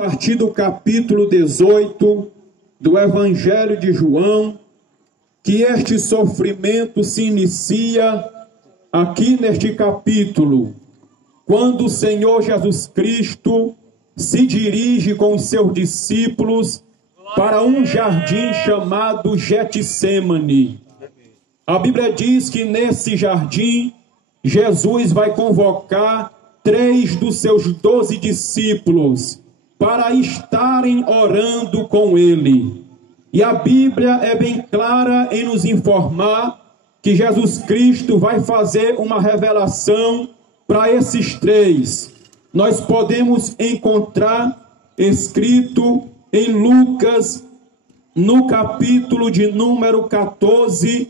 A partir do capítulo 18 do Evangelho de João, que este sofrimento se inicia aqui neste capítulo, quando o Senhor Jesus Cristo se dirige com os seus discípulos para um jardim chamado Getsêmani. A Bíblia diz que nesse jardim, Jesus vai convocar 3 dos seus 12 discípulos para estarem orando com ele. E a Bíblia é bem clara em nos informar que Jesus Cristo vai fazer uma revelação para esses 3. Nós podemos encontrar escrito em Lucas, no capítulo de número 14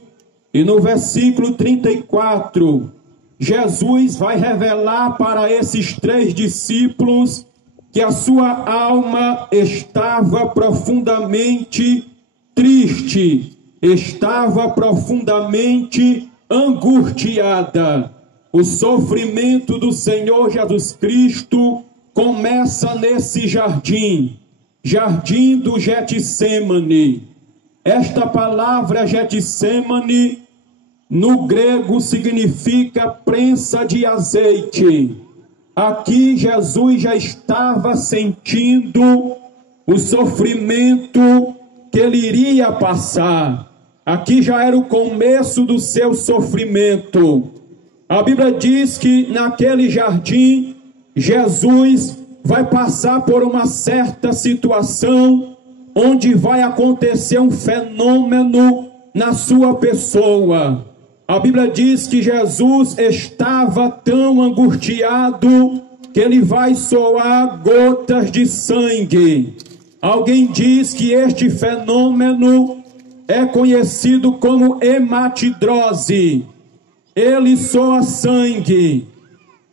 e no versículo 34, Jesus vai revelar para esses 3 discípulos que a sua alma estava profundamente triste, estava profundamente angustiada. O sofrimento do Senhor Jesus Cristo começa nesse jardim, jardim do Getsêmani. Esta palavra Getsêmani, no grego, significa prensa de azeite. Aqui Jesus já estava sentindo o sofrimento que ele iria passar. Aqui já era o começo do seu sofrimento. A Bíblia diz que naquele jardim, Jesus vai passar por uma certa situação onde vai acontecer um fenômeno na sua pessoa. A Bíblia diz que Jesus estava tão angustiado que ele vai soar gotas de sangue. Alguém diz que este fenômeno é conhecido como hematidrose. Ele soa sangue.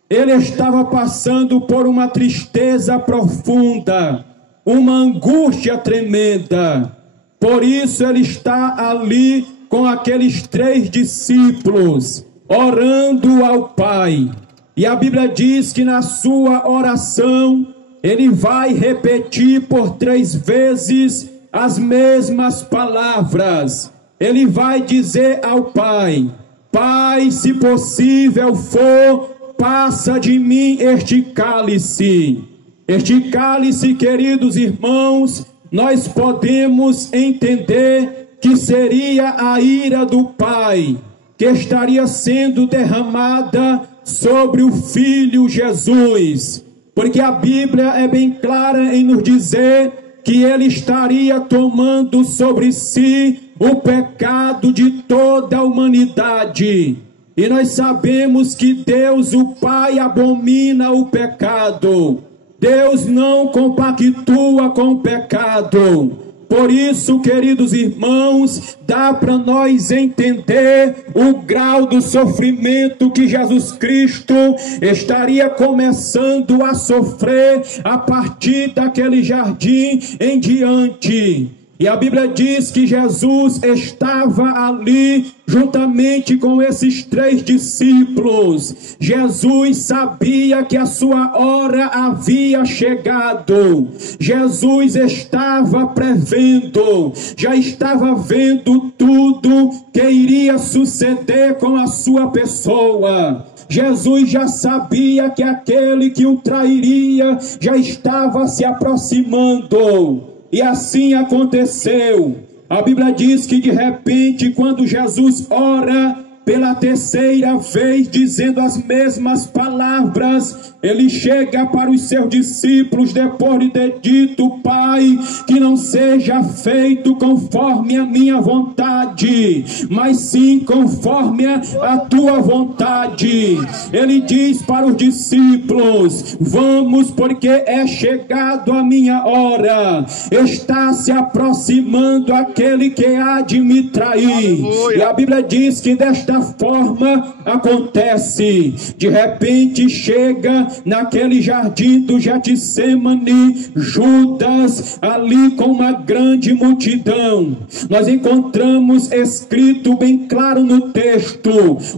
Ele estava passando por uma tristeza profunda, uma angústia tremenda. Por isso ele está ali com aqueles 3 discípulos, orando ao Pai. E a Bíblia diz que na sua oração, ele vai repetir por 3 vezes as mesmas palavras. Ele vai dizer ao Pai: Pai, se possível for, passa de mim este cálice. Este cálice, queridos irmãos, nós podemos entender que seria a ira do Pai, que estaria sendo derramada sobre o Filho Jesus, porque a Bíblia é bem clara em nos dizer que ele estaria tomando sobre si o pecado de toda a humanidade. E nós sabemos que Deus, o Pai, abomina o pecado. Deus não compactua com o pecado. Por isso, queridos irmãos, dá para nós entender o grau do sofrimento que Jesus Cristo estaria começando a sofrer a partir daquele jardim em diante. E a Bíblia diz que Jesus estava ali juntamente com esses 3 discípulos. Jesus sabia que a sua hora havia chegado. Jesus estava prevendo, já estava vendo tudo que iria suceder com a sua pessoa. Jesus já sabia que aquele que o trairia já estava se aproximando. E assim aconteceu. A Bíblia diz que de repente, quando Jesus ora pela 3ª vez, dizendo as mesmas palavras, ele chega para os seus discípulos, depois de ter dito: Pai, que não seja feito conforme a minha vontade, mas sim conforme a tua vontade. Ele diz para os discípulos: vamos, porque é chegado a minha hora, está se aproximando aquele que há de me trair. E a Bíblia diz que desta desta forma acontece. De repente chega naquele jardim do Getsemane Judas ali com uma grande multidão. Nós encontramos escrito bem claro no texto.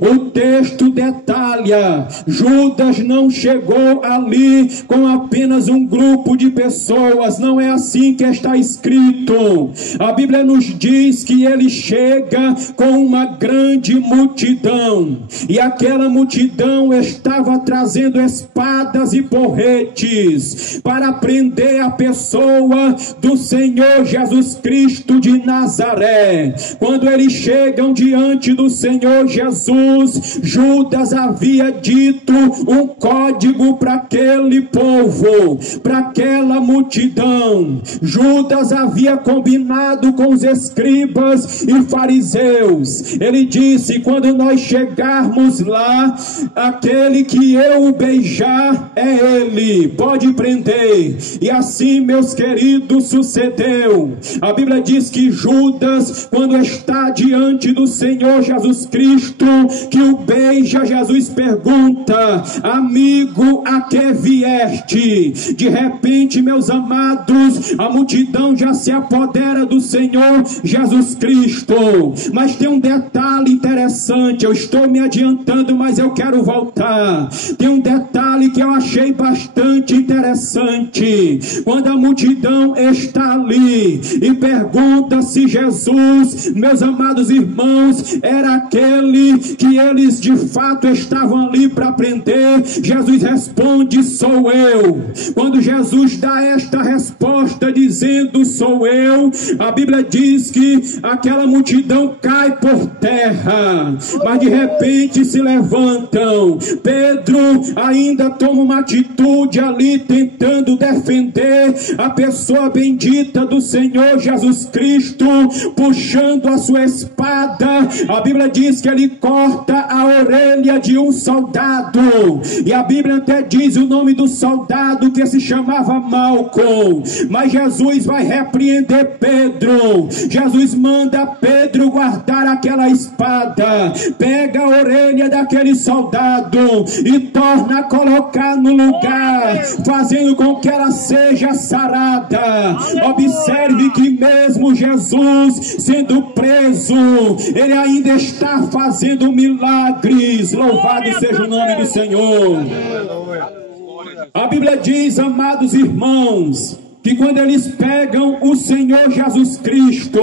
O texto detalha: Judas não chegou ali com apenas um grupo de pessoas. Não é assim que está escrito. A Bíblia nos diz que ele chega com uma grande multidão, e aquela multidão estava trazendo espadas e porretes para prender a pessoa do Senhor Jesus Cristo de Nazaré. Quando eles chegam diante do Senhor Jesus, Judas havia dito um código para aquele povo, para aquela multidão. Judas havia combinado com os escribas e fariseus. Ele disse: quando nós chegarmos lá, aquele que eu beijar é ele, pode prender. E assim, meus queridos, sucedeu. A Bíblia diz que Judas, quando está diante do Senhor Jesus Cristo, que o beija, Jesus pergunta: amigo, a que vieste? De repente, meus amados, a multidão já se apodera do Senhor Jesus Cristo. Mas tem um detalhe interessante. Eu estou me adiantando, mas eu quero voltar. Tem um detalhe que eu achei bastante interessante. Quando a multidão está ali e pergunta se Jesus, meus amados irmãos, era aquele que eles de fato estavam ali para prender, Jesus responde: sou eu. Quando Jesus dá esta resposta dizendo sou eu, a Bíblia diz que aquela multidão cai por terra, mas de repente se levantam. Pedro ainda toma uma atitude ali, tentando defender a pessoa bendita do Senhor Jesus Cristo, puxando a sua espada. A Bíblia diz que ele corta a orelha de um soldado, e a Bíblia até diz o nome do soldado, que se chamava Malco. Mas Jesus vai repreender Pedro. Jesus manda Pedro guardar aquela espada, pega a orelha daquele soldado e torna a colocar no lugar, fazendo com que ela seja sarada. Observe que mesmo Jesus sendo preso, ele ainda está fazendo milagres. Louvado seja o nome do Senhor. A Bíblia diz, amados irmãos, que quando eles pegam o Senhor Jesus Cristo,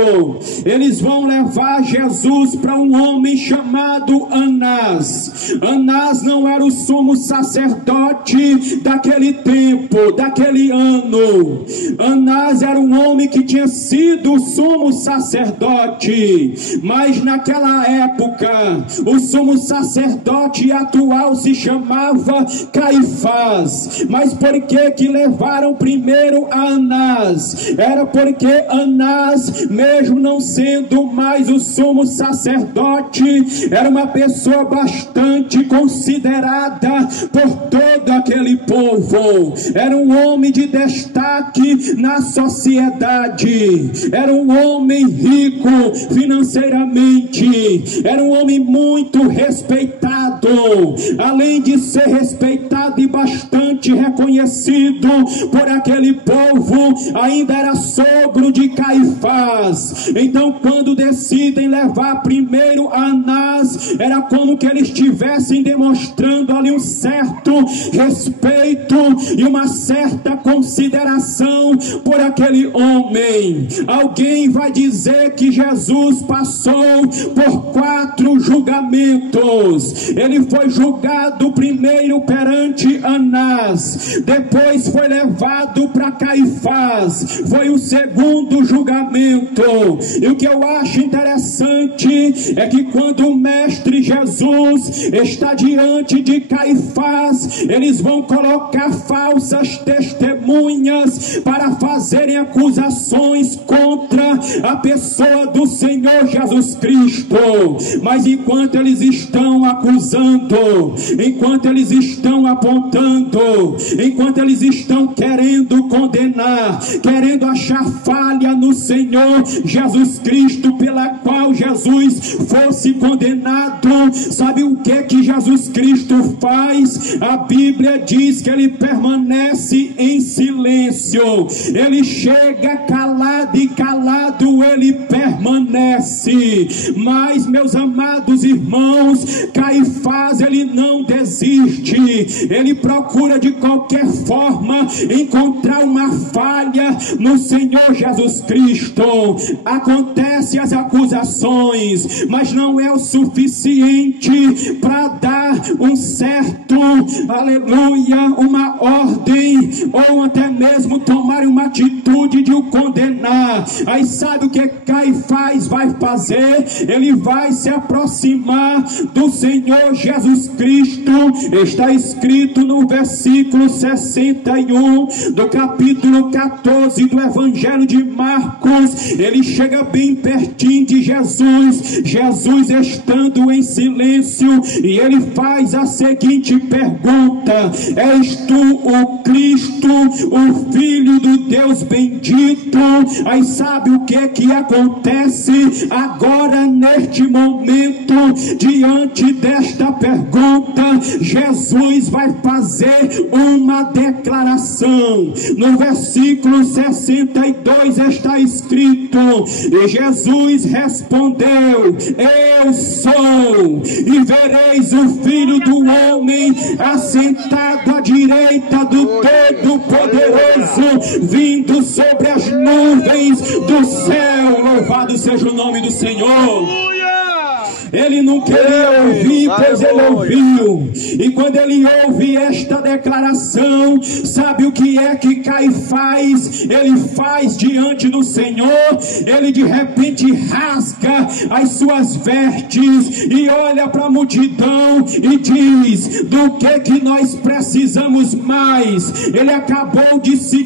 eles vão levar Jesus para um homem chamado Anás. Anás não era o sumo sacerdote daquele tempo, daquele ano. Anás era um homem que tinha sido o sumo sacerdote, mas naquela época o sumo sacerdote atual se chamava Caifás. Mas por que levaram primeiro a Anás? Era porque Anás, mesmo não sendo mais o sumo sacerdote, era uma pessoa bastante considerada por todo aquele povo. Era um homem de destaque na sociedade, era um homem rico financeiramente, era um homem muito respeitado. Além de ser respeitado e bastante reconhecido por aquele povo, ainda era sogro de Caifás. Então, quando decidem levar primeiro Anás, era como que eles estivessem demonstrando ali um certo respeito e uma certa consideração por aquele homem. Alguém vai dizer que Jesus passou por 4 julgamentos. Ele foi julgado primeiro perante Anás, depois foi levado para Caifás, foi o segundo julgamento. E o que eu acho interessante é que quando o mestre Jesus está diante de Caifás, eles vão colocar falsas testemunhas para para fazerem acusações contra a pessoa do Senhor Jesus Cristo. Mas enquanto eles estão acusando, enquanto eles estão apontando, enquanto eles estão querendo condenar, querendo achar falha no Senhor Jesus Cristo, pela qual Jesus fosse condenado, sabe o que Jesus Cristo faz? A Bíblia diz que ele permanece em silêncio. Ele chega calado e calado ele permanece. Mas, meus amados irmãos, Caifás, ele não desiste. Ele procura de qualquer forma encontrar uma falha no Senhor Jesus Cristo. Acontece as acusações, mas não é o suficiente para dar um certo, aleluia, uma ordem, ou até mesmo tomar uma atitude de o condenar. Aí sabe o que Caifás vai fazer? Ele vai se aproximar do Senhor Jesus Cristo. Está escrito no versículo 61 do capítulo 14 do Evangelho de Marcos. Ele chega bem pertinho de Jesus, Jesus estando em silêncio, e ele faz a seguinte pergunta: és tu o Cristo, o Filho do Deus bendito? Aí sabe o que acontece agora neste momento? Diante desta pergunta, Jesus vai fazer uma declaração. No versículo 62 está escrito: e Jesus respondeu: eu sou, e vereis o Filho do Homem assentado à direita do Todo-Poderoso, vindo sobre as nuvens do céu. Louvado seja o nome do Senhor. Ele não queria ouvir, pois ele ouviu. E quando ele ouve esta declaração, sabe o que é que Caifás ele faz diante do Senhor? Ele de repente rasga as suas vestes e olha para a multidão e diz: do que nós precisamos mais? Ele acabou de se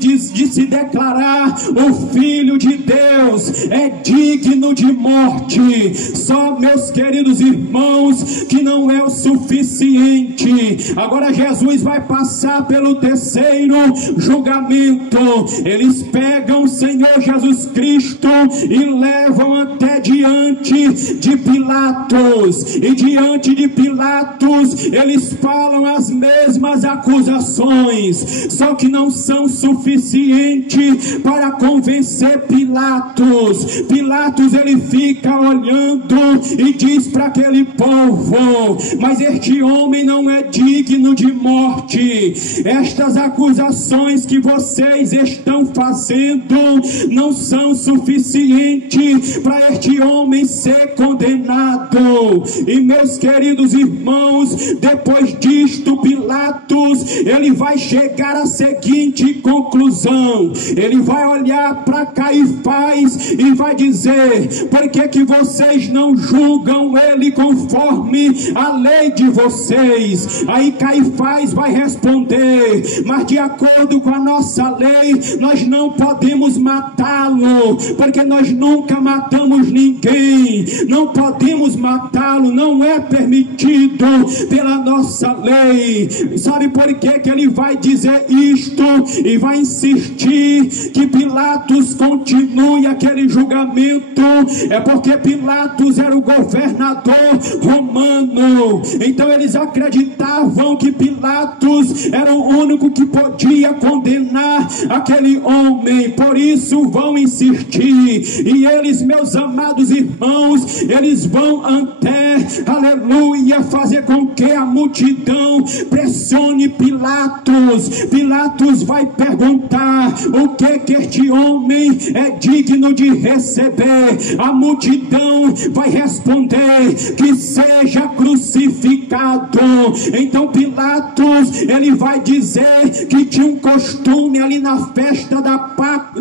declarar o Filho de Deus é digno de morte. Só, meus queridos irmãos, que não é o suficiente. Agora Jesus vai passar pelo terceiro julgamento. Eles pegam o Senhor Jesus Cristo e levam até diante de Pilatos, e diante de Pilatos eles falam as mesmas acusações, só que não são suficientes para convencer Pilatos. Pilatos ele fica olhando e diz para aquele povo: mas este homem não é digno de morte. Estas acusações que vocês estão fazendo não são suficientes para este homem ser condenado. E, meus queridos irmãos, depois disto, Pilatos ele vai chegar à seguinte conclusão. Ele vai olhar para Caifás e vai dizer: por que vocês não julgam ele conforme a lei de vocês? Aí Caifás vai responder: mas de acordo com a nossa lei, nós não podemos matá-lo, porque nós nunca matamos ninguém. Não podemos matá-lo, não é permitido pela nossa lei. Sabe por que ele vai dizer isto e vai insistir que Pilatos continue aquele julgamento? É porque Pilatos era o governador romano. Então eles acreditavam que Pilatos era o único que podia condenar aquele homem. Por isso vão insistir. E eles, meus amados irmãos, eles vão até, aleluia, fazer com que a multidão pressione Pilatos. Pilatos vai perguntar o que este homem é digno de receber. A multidão vai responder: que seja crucificado. Então Pilatos ele vai dizer que tinha um costume ali na festa da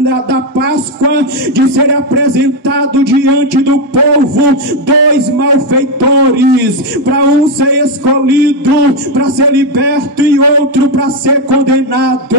da Páscoa, de ser apresentado diante do povo 2 malfeitores, para um ser escolhido para ser liberto e outro para ser condenado.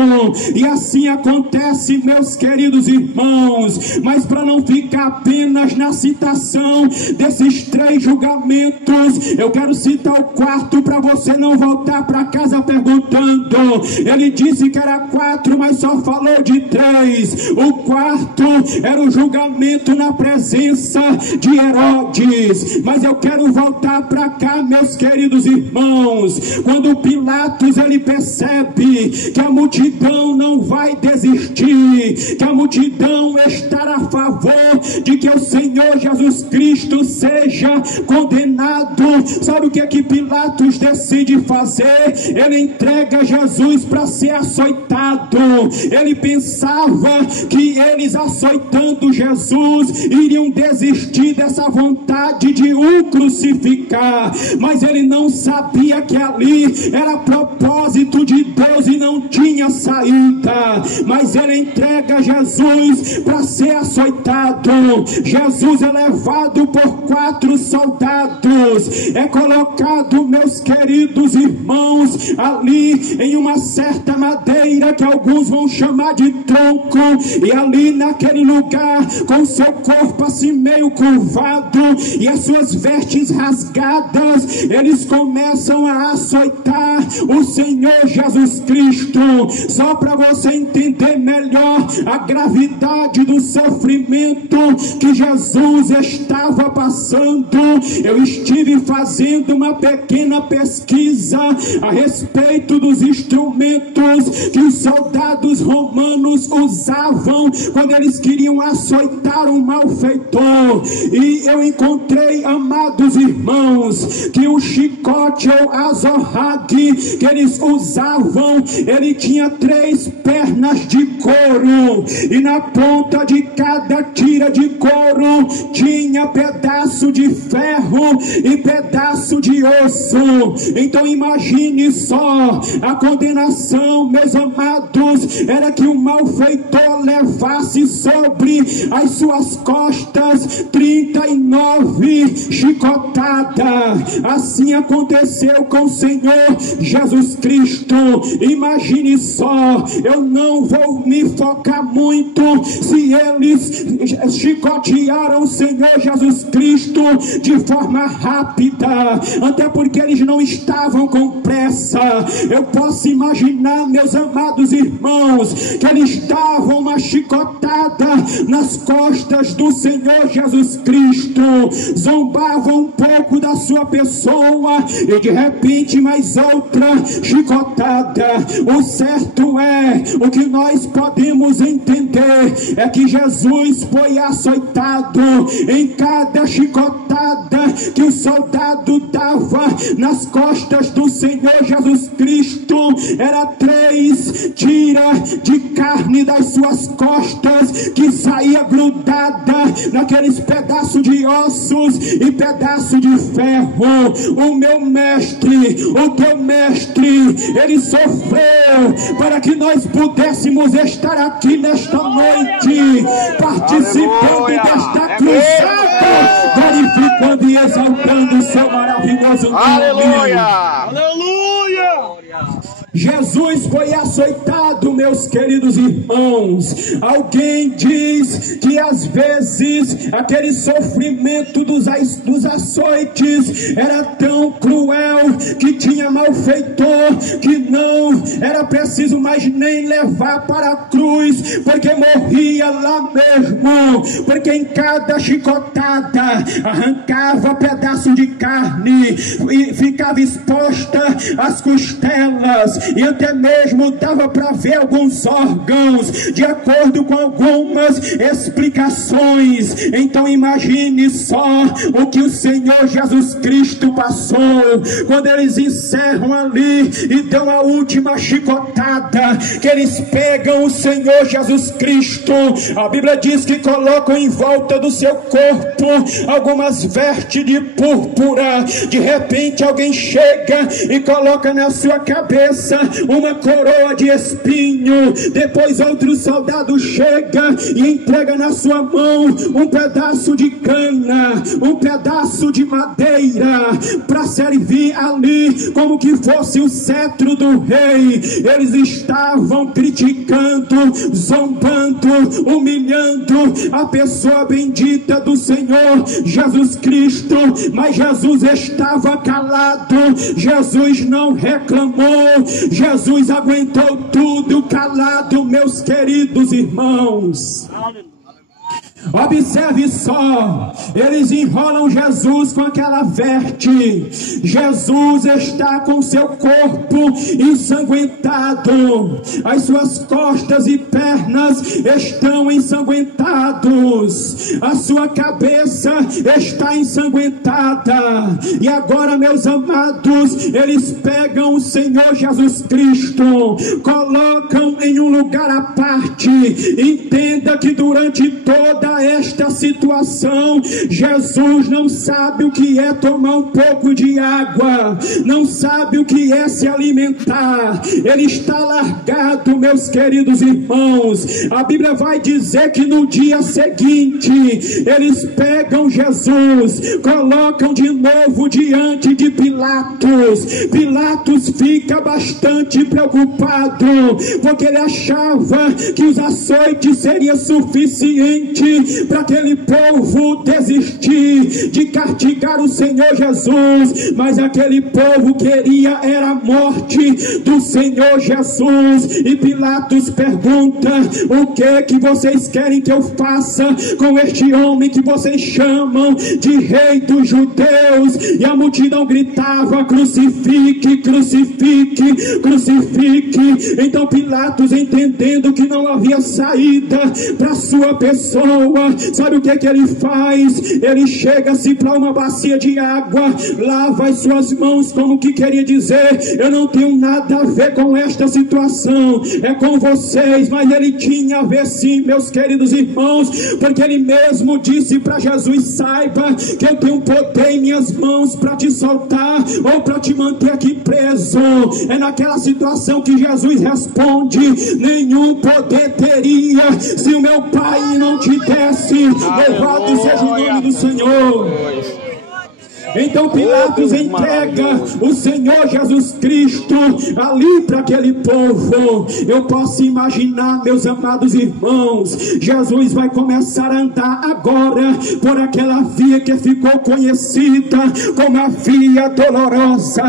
E assim acontece, meus queridos irmãos. Mas para não ficar apenas na citação desses 3 julgamentos, eu quero citar o 4 para você não voltar para casa perguntando. Ele disse que era 4, mas só falou de 3. O 4 era o julgamento na presença de Herodes. Mas eu quero voltar para cá, meus queridos irmãos. Quando Pilatos ele percebe que a multidão não vai desistir, que a multidão está a favor de que o Senhor Jesus Cristo seja condenado, sabe o que Pilatos decide fazer? Ele entrega Jesus para ser açoitado. Ele pensava que eles açoitando Jesus iriam desistir dessa vontade de o crucificar, mas ele não sabia que ali era propósito de Deus e não tinha saída. Mas ele entrega Jesus para ser açoitado. Jesus é levado por 4 soldados, é colocado, meus queridos irmãos, ali em uma certa madeira que alguns vão chamar de tronco, e ali naquele lugar, com seu corpo assim meio curvado e as suas vestes rasgadas, eles começam a açoitar o Senhor Jesus Cristo. Só para você entender melhor a gravidade do sofrimento que Jesus estava passando, eu estive fazendo uma pequena pesquisa a respeito dos instrumentos que os soldados romanos usavam quando eles queriam açoitar um malfeitor. E eu encontrei, amados irmãos, que o chicote ou azorrague que eles usavam, ele tinha 3 pernas de couro, e na ponta de cada tira de couro tinha pedaço de ferro e pedaço de osso. Então imagine só, a condenação, meus amados, era que o malfeitor levasse sobre as suas costas 39 chicotadas. Assim aconteceu com o Senhor Jesus Cristo. Imagine só, eu não vou me focar muito se eles chicotearam o Senhor Jesus Cristo de forma rápida, até porque eles não estavam com pressa. Eu posso imaginar, meus amados irmãos, que eles davam uma chicotada nas costas do Senhor Jesus Cristo, zombavam um pouco da sua pessoa e de repente mais outra chicotada. O certo é, o que nós podemos entender é que Jesus foi açoitado. Em cada chicotada que o soldado dava nas costas do Senhor Jesus Cristo, era 3 tiras de carne das suas costas que saía grudada naqueles pedaços de ossos e pedaços de ferro. O meu mestre, o teu mestre, ele sofreu para que nós pudéssemos estar aqui nesta noite, participando desta cruzada, glorificando e exaltando o seu maravilhoso nome. Aleluia! Aleluia! Jesus foi açoitado, meus queridos irmãos. Alguém diz que às vezes aquele sofrimento dos açoites era tão cruel que tinha malfeitor que não era preciso mais nem levar para a cruz, porque morria lá mesmo, porque em cada chicotada arrancava pedaço de carne e ficava exposta as costelas, e até mesmo dava para ver alguns órgãos, de acordo com algumas explicações. Então imagine só o que o Senhor Jesus Cristo passou quando eles encerram ali e dão a última chicotada, que eles pegam o Senhor Jesus Cristo. A Bíblia diz que colocam em volta do seu corpo algumas vestes de púrpura. De repente alguém chega e coloca na sua cabeça cabeça uma coroa de espinho. Depois outro soldado chega e entrega na sua mão um pedaço de cana, um pedaço de madeira, para servir ali como que fosse o cetro do rei. Eles estavam criticando, zombando, humilhando a pessoa bendita do Senhor Jesus Cristo, mas Jesus estava calado. Jesus não reclamou, Jesus aguentou tudo calado, meus queridos irmãos. Observe só, eles enrolam Jesus com aquela veste. Jesus está com seu corpo ensanguentado, as suas costas e pernas estão ensanguentados, a sua cabeça está ensanguentada. E agora, meus amados, eles pegam o Senhor Jesus Cristo, colocam em um lugar à parte. Entenda que durante toda esta situação, Jesus não sabe o que é tomar um pouco de água, não sabe o que é se alimentar. Ele está largado, meus queridos irmãos. A Bíblia vai dizer que no dia seguinte eles pegam Jesus, colocam de novo diante de Pilatos. Pilatos fica bastante preocupado, porque ele achava que os açoites seria suficiente para aquele povo desistir de castigar o Senhor Jesus, mas aquele povo queria era a morte do Senhor Jesus. E Pilatos pergunta: o que vocês querem que eu faça com este homem que vocês chamam de rei dos judeus? E a multidão gritava: crucifique, crucifique, crucifique. Então Pilatos, entendendo que não havia saída para sua pessoa, sabe o que ele faz? Ele chega-se para uma bacia de água, lava as suas mãos, como que queria dizer: eu não tenho nada a ver com esta situação, é com vocês. Mas ele tinha a ver sim, meus queridos irmãos, porque ele mesmo disse para Jesus: saiba que eu tenho poder em minhas mãos para te soltar ou para te manter aqui preso. É naquela situação que Jesus responde: nenhum poder teria se o meu Pai não te desse. Louvado seja o nome do Senhor. Então Pilatos entrega o Senhor Jesus Cristo ali para aquele povo. Eu posso imaginar, meus amados irmãos, Jesus vai começar a andar agora por aquela via que ficou conhecida como a via dolorosa.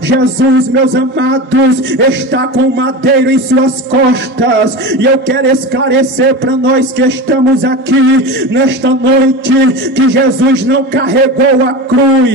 Jesus, meus amados, está com madeiro em suas costas, e eu quero esclarecer para nós que estamos aqui nesta noite que Jesus não carregou a cruz.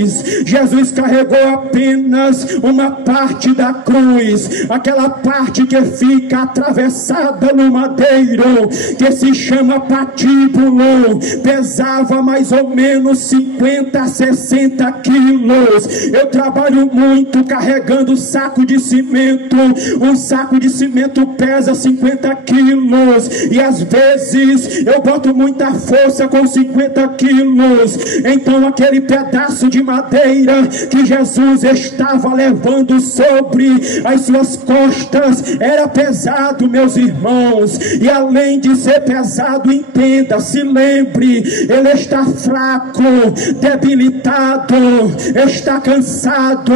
Jesus carregou apenas uma parte da cruz, aquela parte que fica atravessada no madeiro, que se chama patíbulo. Pesava mais ou menos 50 a 60 quilos. Eu trabalho muito carregando saco de cimento. Um saco de cimento pesa 50 quilos, e às vezes eu boto muita força com 50 quilos. Então aquele pedaço de madeira que Jesus estava levando sobre as suas costas era pesado, meus irmãos. E além de ser pesado, entenda, se lembre, ele está fraco, debilitado, está cansado,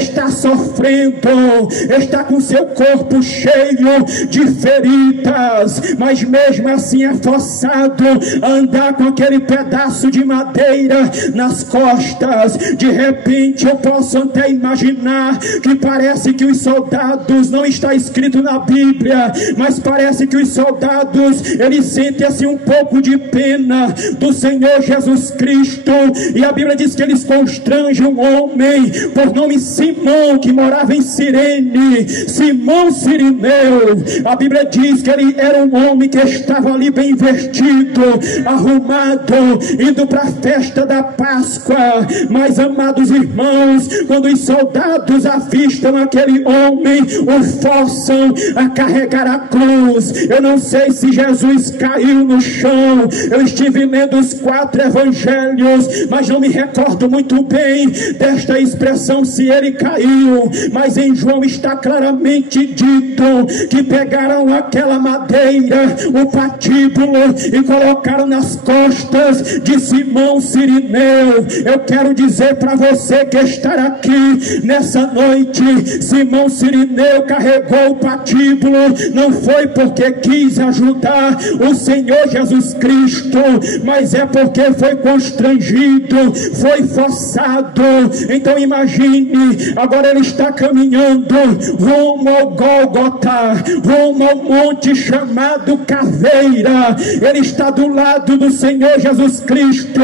está sofrendo, está com seu corpo cheio de feridas, mas mesmo assim é forçado a andar com aquele pedaço de madeira nas costas. De repente eu posso até imaginar que parece que os soldados, não está escrito na Bíblia, mas parece que os soldados, eles sentem assim um pouco de pena do Senhor Jesus Cristo, e a Bíblia diz que eles constrangem um homem por nome Simão, que morava em Cirene, Simão Cirineu. A Bíblia diz que ele era um homem que estava ali bem vestido, arrumado, indo para a festa da Páscoa. Mas, amados irmãos, quando os soldados avistam aquele homem, o forçam a carregar a cruz. Eu não sei se Jesus caiu no chão. Eu estive lendo os 4 evangelhos, mas não me recordo muito bem desta expressão se ele caiu. Mas em João está claramente dito que pegaram aquela madeira, o patíbulo, e colocaram nas costas de Simão Cirineu. Eu quero dizer para você que está aqui nessa noite, Simão Cirineu carregou o patíbulo, não foi porque quis ajudar o Senhor Jesus Cristo, mas é porque foi constrangido, foi forçado. Então imagine, agora ele está caminhando rumo ao Gólgota, rumo ao monte chamado Caveira. Ele está do lado do Senhor Jesus Cristo,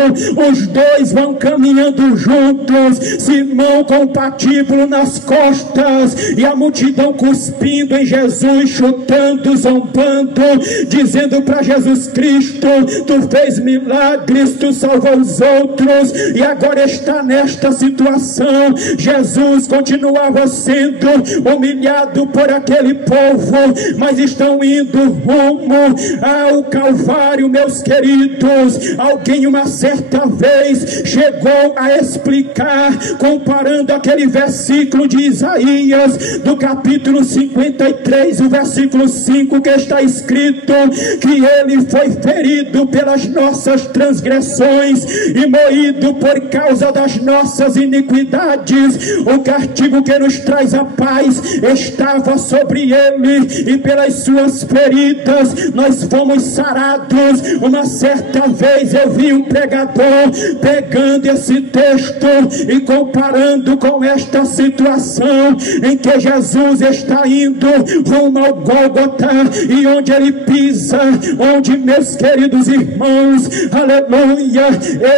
os dois vão caminhando juntos, Simão com o patíbulo nas costas e a multidão cuspindo em Jesus, chutando, zombando, dizendo para Jesus Cristo: tu fez milagres, tu salvou os outros e agora está nesta situação. Jesus continuava sendo humilhado por aquele povo, mas estão indo rumo ao Calvário, meus queridos. Alguém uma certa vez chegou a explicar, comparando aquele versículo de Isaías, do capítulo 53, o versículo 5, que está escrito que ele foi ferido pelas nossas transgressões e moído por causa das nossas iniquidades. O castigo que nos traz a paz estava sobre ele, e pelas suas feridas nós fomos sarados. Uma certa vez eu vi um pregador pegando esse texto e comparando com esta situação em que Jesus está indo rumo ao Gólgota, e onde ele pisa, onde, meus queridos irmãos, aleluia,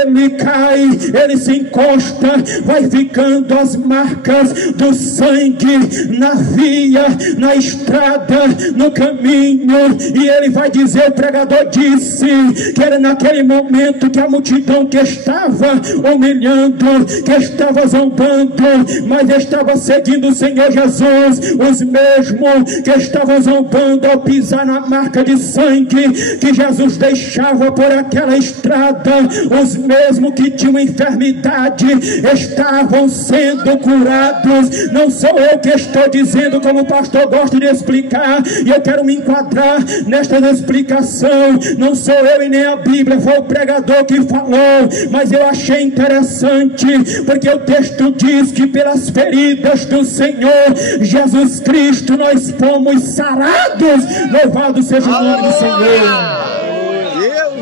ele cai, ele se encosta, vai ficando as marcas do sangue na via, na estrada, no caminho. E ele vai dizer, o pregador disse que era naquele momento que a multidão que estava humilhando, que estava zombando, mas estava seguindo o Senhor Jesus, os mesmos que estavam zombando ao pisar na marca de sangue que Jesus deixava por aquela estrada, os mesmos que tinham enfermidade estavam sendo curados. Não sou eu que estou dizendo, como o pastor gosta de explicar, e eu quero me enquadrar nesta explicação. Não sou eu e nem a Bíblia, foi o pregador que falou, mas eu achei interessante, porque o texto diz que pelas feridas do Senhor Jesus Cristo nós fomos sarados. Louvado seja o nome do Senhor.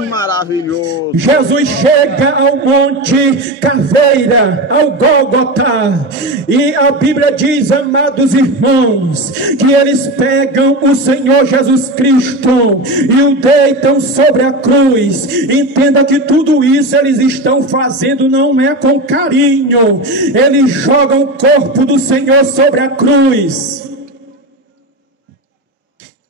Maravilhoso. Jesus chega ao monte Caveira, ao Gólgota, e a Bíblia diz, amados irmãos, que eles pegam o Senhor Jesus Cristo e o deitam sobre a cruz. Entenda que tudo isso eles estão fazendo não é com carinho, eles jogam o corpo do Senhor sobre a cruz.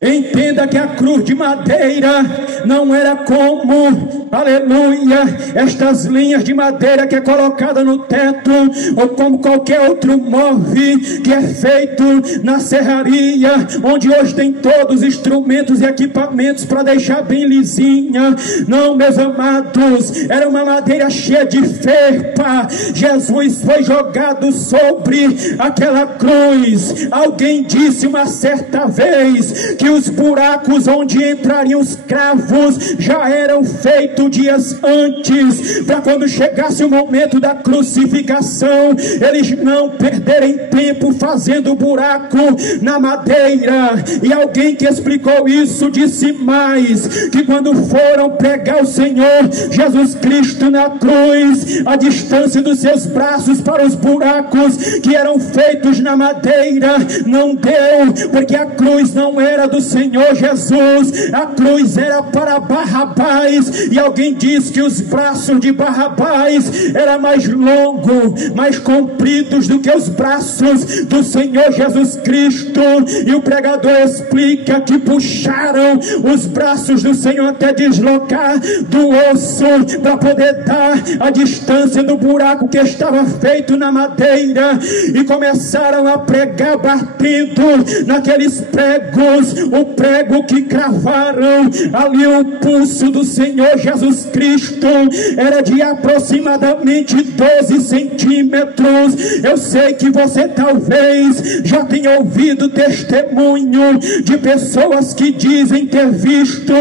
Entenda que a cruz de madeira não era como, aleluia, estas linhas de madeira que é colocada no teto, ou como qualquer outro móvel que é feito na serraria, onde hoje tem todos os instrumentos e equipamentos para deixar bem lisinha. Não, meus amados, era uma madeira cheia de ferpa. Jesus foi jogado sobre aquela cruz. Alguém disse uma certa vez que os buracos onde entrariam os cravos já eram feitos dias antes, para quando chegasse o momento da crucificação, eles não perderem tempo fazendo buraco na madeira. E alguém que explicou isso disse mais, que quando foram pregar o Senhor Jesus Cristo na cruz, a distância dos seus braços para os buracos que eram feitos na madeira não deu, porque a cruz não era do Senhor Jesus, a cruz era para para Barrabás, e alguém diz que os braços de Barrabás eram mais longos, mais compridos do que os braços do Senhor Jesus Cristo, e o pregador explica que puxaram os braços do Senhor até deslocar do osso, para poder dar a distância do buraco que estava feito na madeira, e começaram a pregar batendo naqueles pregos, o prego que cravaram ali o pulso do Senhor Jesus Cristo era de aproximadamente 12 centímetros. Eu sei que você talvez já tenha ouvido testemunho de pessoas que dizem ter visto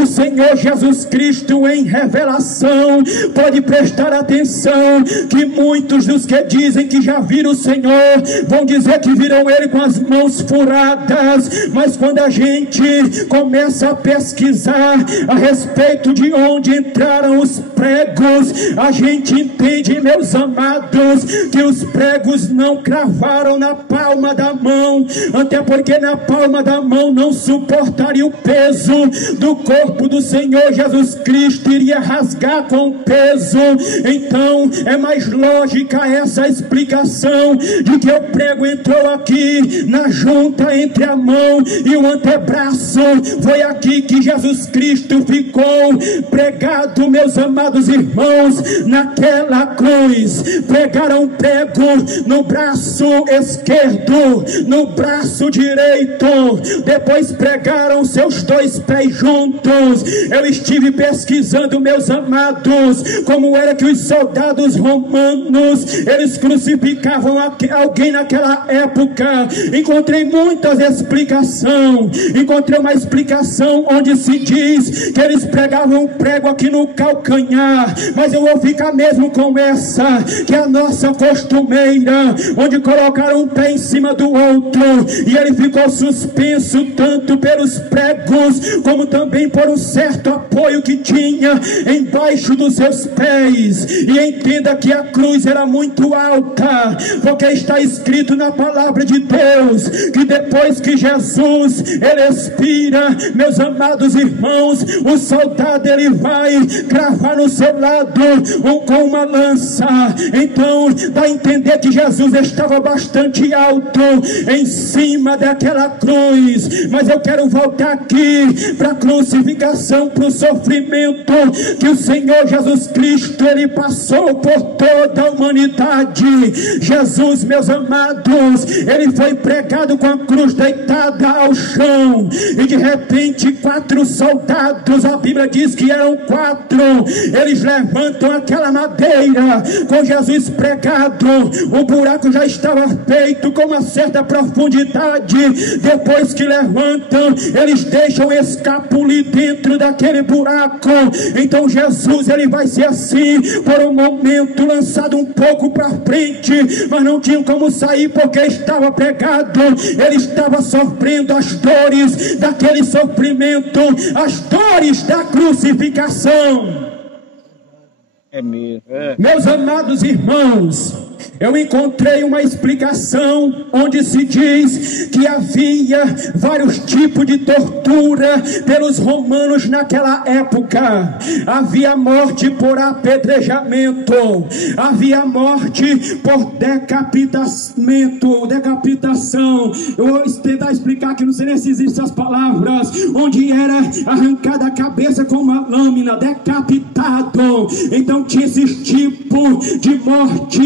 o Senhor Jesus Cristo em revelação. Pode prestar atenção que muitos dos que dizem que já viram o Senhor vão dizer que viram Ele com as mãos furadas, mas quando a gente começa a pesquisar a respeito de onde entraram os pregos, a gente entende, meus amados, que os pregos não cravaram na palma da mão, até porque na palma da mão não suportaria o peso do corpo do Senhor Jesus Cristo, iria rasgar com o peso. Então é mais lógica essa explicação de que o prego entrou aqui na junta entre a mão e o antebraço. Foi aqui que Jesus Cristo ficou pregado, meus amados irmãos, naquela cruz. Pregaram prego no braço esquerdo, no braço direito, depois pregaram seus dois pés juntos. Eu estive pesquisando, meus amados, como era que os soldados romanos eles crucificavam alguém naquela época. Encontrei muitas explicações. Encontrei uma explicação onde se diz que eles pregavam um prego aqui no calcanhar, mas eu vou ficar mesmo com essa, que é a nossa costumeira, onde colocaram um pé em cima do outro, e ele ficou suspenso tanto pelos pregos, como também por um certo apoio que tinha embaixo dos seus pés. E entenda que a cruz era muito alta, porque está escrito na palavra de Deus que depois que Jesus ele expira, meus amados irmãos, o soldado ele vai cravar no seu lado com uma lança. Então dá a entender que Jesus estava bastante alto em cima daquela cruz. Mas eu quero voltar aqui para a crucificação, para o sofrimento que o Senhor Jesus Cristo ele passou por toda a humanidade. Jesus, meus amados, ele foi pregado com a cruz deitada ao chão, e de repente 4 soldados, a Bíblia diz que eram 4, eles levantam aquela madeira com Jesus pregado. O buraco já estava feito com uma certa profundidade. Depois que levantam, eles deixam escapulir dentro daquele buraco. Então Jesus ele vai ser assim por um momento, lançado um pouco para frente, mas não tinha como sair porque estava pregado. Ele estava sofrendo as dores daquele sofrimento, as dores da crucificação. É mesmo. Meus amados irmãos, eu encontrei uma explicação onde se diz que havia vários tipos de tortura pelos romanos naquela época. Havia morte por apedrejamento, havia morte por decapitação. Eu vou tentar explicar que não sei nem se existem essas palavras, onde era arrancada a cabeça com uma lâmina, decapitado. Então tinha esse tipo de morte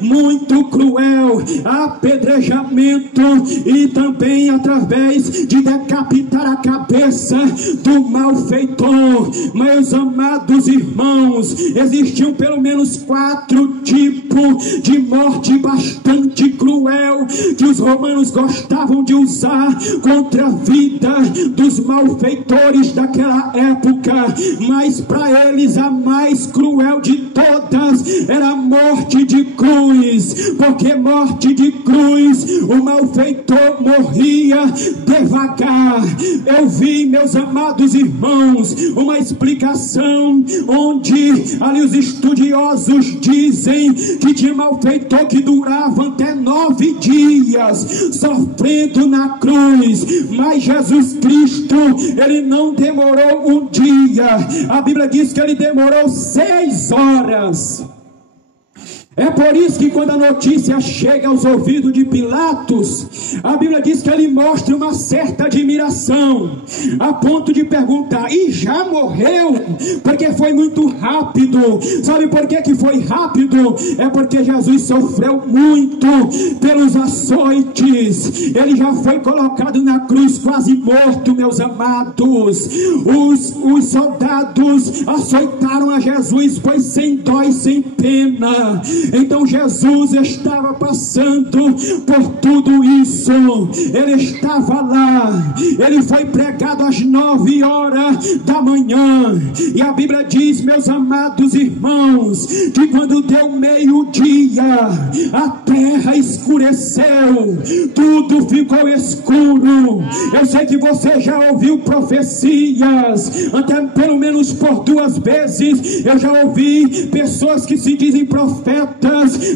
muito cruel, apedrejamento, e também através de decapitar a cabeça do malfeitor. Meus amados irmãos, existiam pelo menos 4 tipos de morte bastante cruel que os romanos gostavam de usar contra a vida dos malfeitores daquela época, mas para eles a mais mais cruel de todas era a morte de cruz, porque morte de cruz o malfeitor morria devagar. Eu vi, meus amados irmãos, uma explicação onde ali os estudiosos dizem que tinha malfeitor que durava até 9 dias sofrendo na cruz, mas Jesus Cristo, ele não demorou um dia. A Bíblia diz que ele demorou 6 horas. É por isso que quando a notícia chega aos ouvidos de Pilatos, a Bíblia diz que ele mostra uma certa admiração, a ponto de perguntar: e já morreu? Porque foi muito rápido. Sabe por que foi rápido? É porque Jesus sofreu muito pelos açoites. Ele já foi colocado na cruz quase morto, meus amados. Os soldados açoitaram a Jesus, pois sem dó e sem pena. Então Jesus estava passando por tudo isso. Ele estava lá. Ele foi pregado às 9 horas da manhã. E a Bíblia diz, meus amados irmãos, que quando deu meio-dia, a terra escureceu, tudo ficou escuro. Eu sei que você já ouviu profecias, até pelo menos por 2 vezes. Eu já ouvi pessoas que se dizem profetas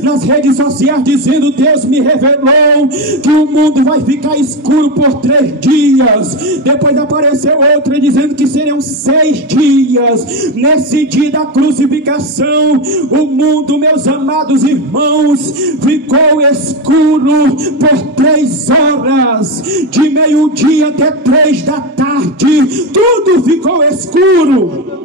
nas redes sociais dizendo: Deus me revelou que o mundo vai ficar escuro por 3 dias. Depois apareceu outra dizendo que seriam 6 dias. Nesse dia da crucificação, o mundo, meus amados irmãos, ficou escuro por 3 horas, de meio-dia até 3 da tarde, tudo ficou escuro.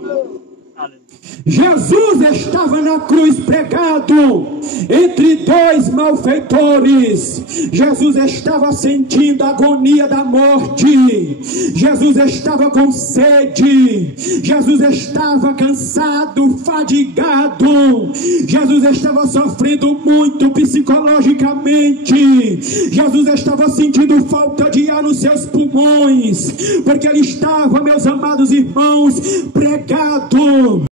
Jesus estava na cruz pregado entre 2 malfeitores. Jesus estava sentindo a agonia da morte. Jesus estava com sede. Jesus estava cansado, fadigado. Jesus estava sofrendo muito psicologicamente. Jesus estava sentindo falta de ar nos seus pulmões, porque ele estava, meus amados irmãos, pregado